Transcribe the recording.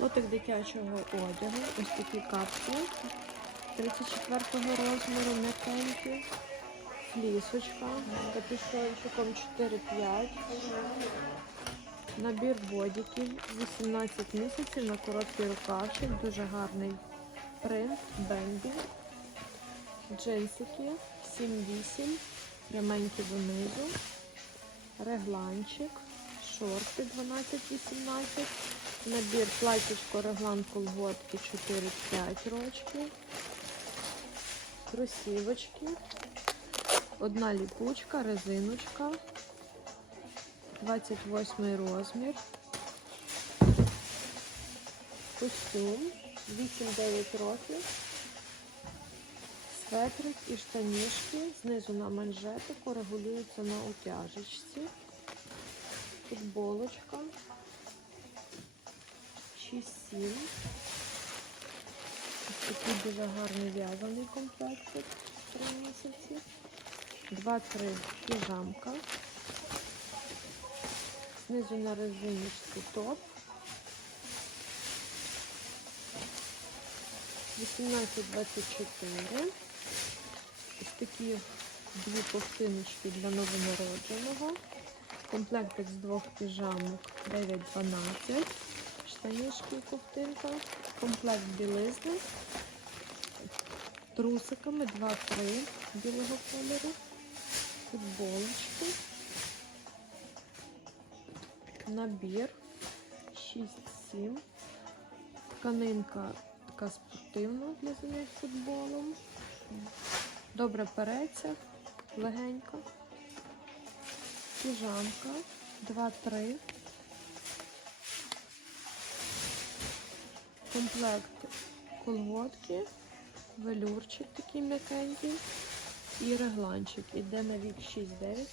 Лотик дитячого одягу. Ось такі капсули 34 розміру, м'якенькі. Флісочка, капюшончиком 4-5. Набір бодіків 18 місяців на короткий рукавчик, дуже гарний принт, бенді. Джинсики 7-8, пряменькі донизу. Регланчик, шорти 12-18. Набір платічко, реглан, колготки 4-5 рочків. Кросівочки. Одна ліпучка, резиночка. 28 розмір. Костюм 8-9 років. Светрик і штанішки. Знизу на манжетику регулюються на утяжечці. Футболочка. 6-7. Ось такий дуже гарний в'язаний комплектик. 3 місяці. 2-3 піжамка. Знизу на резиночці топ. 18-24. Ось такі дві ковтиночки для новонародженого. Комплектик з двох піжамок 9-12. Штанішки і ковтинка. Комплект білизни. Трусиками 2-3 білого кольору. Футболочки. Набір 6-7. Тканинка така спортивна для занять футболом. Добре переться, легенька. Піжамка 2-3. Комплект колготки, велюрчик такий м'якенький і регланчик. Іде на вік 6-9